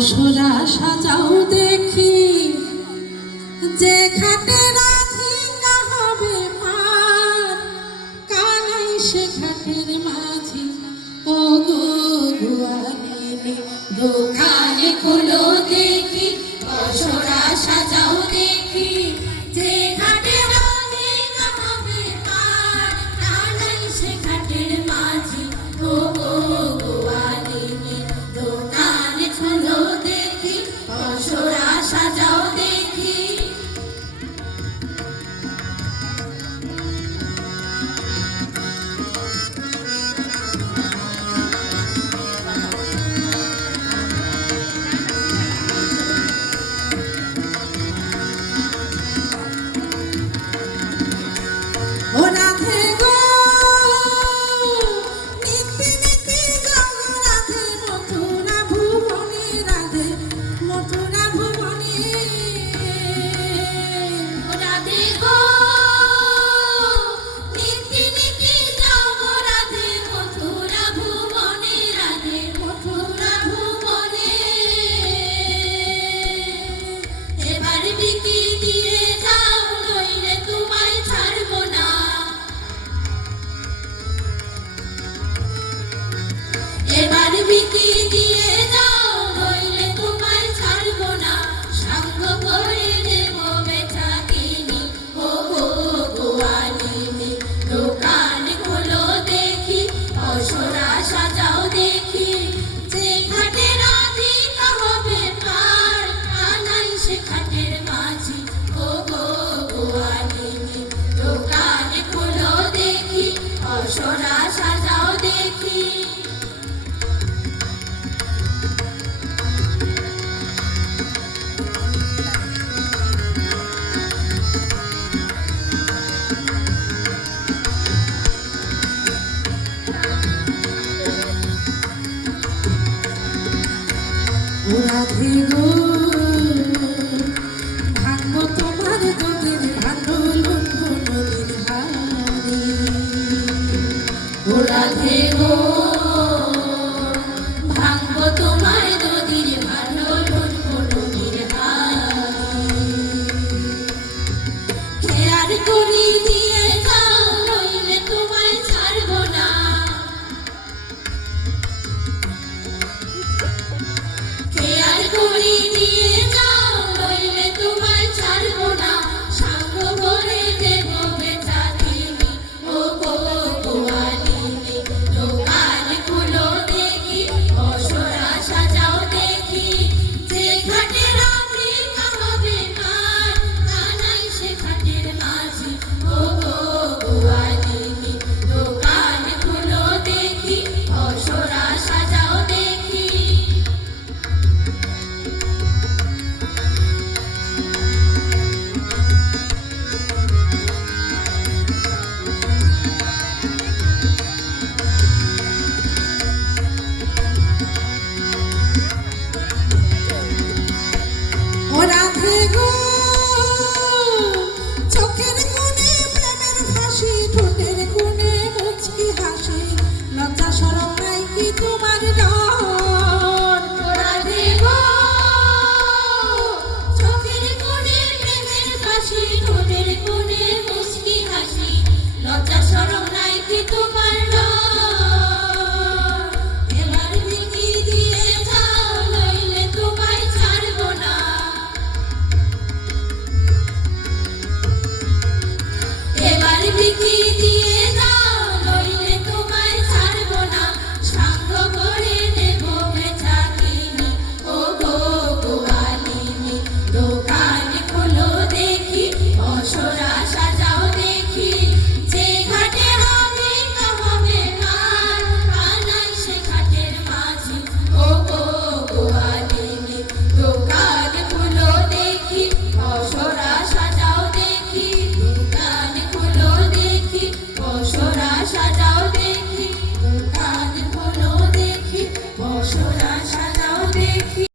পশরা সাজাও দেখি যে ঘাটে রাধিকা হবে পার, কানাই সে ঘাটের মাঝি ও গো গোয়ালিনী দোকানে খোলো দেখি পশরা সাজাও দেখি যে ঘাটে রাধিকা হবে পার, কানাই সে ঘাটের মাঝি ও গো গোয়ালিনী দোকানে খোলো দেখি পশরা সাজাও দেখি। ও রাধে গো নিত্যি নিত্যি যাও রাধে মথুরা ভুবনে, রাধে মথুরা ভুবনে। ও রাধে গো নিত্যি নিত্যি যাও রাধে মথুরা ভুবনে, রাধে মথুরা ভুবনে। এবার বিকি দিয়ে যাও নইলে তোমায় ছাড়বো না, এবার বিকি দিয়ে যাও নইলে তোমায় ছাড়বো না, সঙ্গ করে দেব বেচাকিনি ও গো গোয়ালিনী দোকান খোলো দেখি পশরা সাজাও দেখি যে ঘাটে রাধিকা হবে পার, কানাই সে ঘাটের মাঝি ও গো গোয়ালিনী দোকান খোলো দেখি পশরা সাজাও দেখি। ও রাধে গো ভাঙবো তোমার গগের ভালো লুণ্ঠো নদীর হাড়ি, ও রাধে গো ভাঙবো তোমার নদীর ভালো লুণ্ঠো নদীর হাড়ি। খেয়ার করি দিয়ে যাও নইলে তোমায় ছাড়বো না, খেয়ার করি দিয়ে যাও নইলে তোমায় ছাড়বো না, সঙ্গ করে দেব বেচাকিনি ও গো গোয়ালিনী দোকান খোলো দেখি পশরা সাজাও দেখি যে ঘাটে রাধিকা হবে পার, কানাই সে ঘাটের মাঝি ও গো গোয়ালিনী দোকান খোলো দেখি পশরা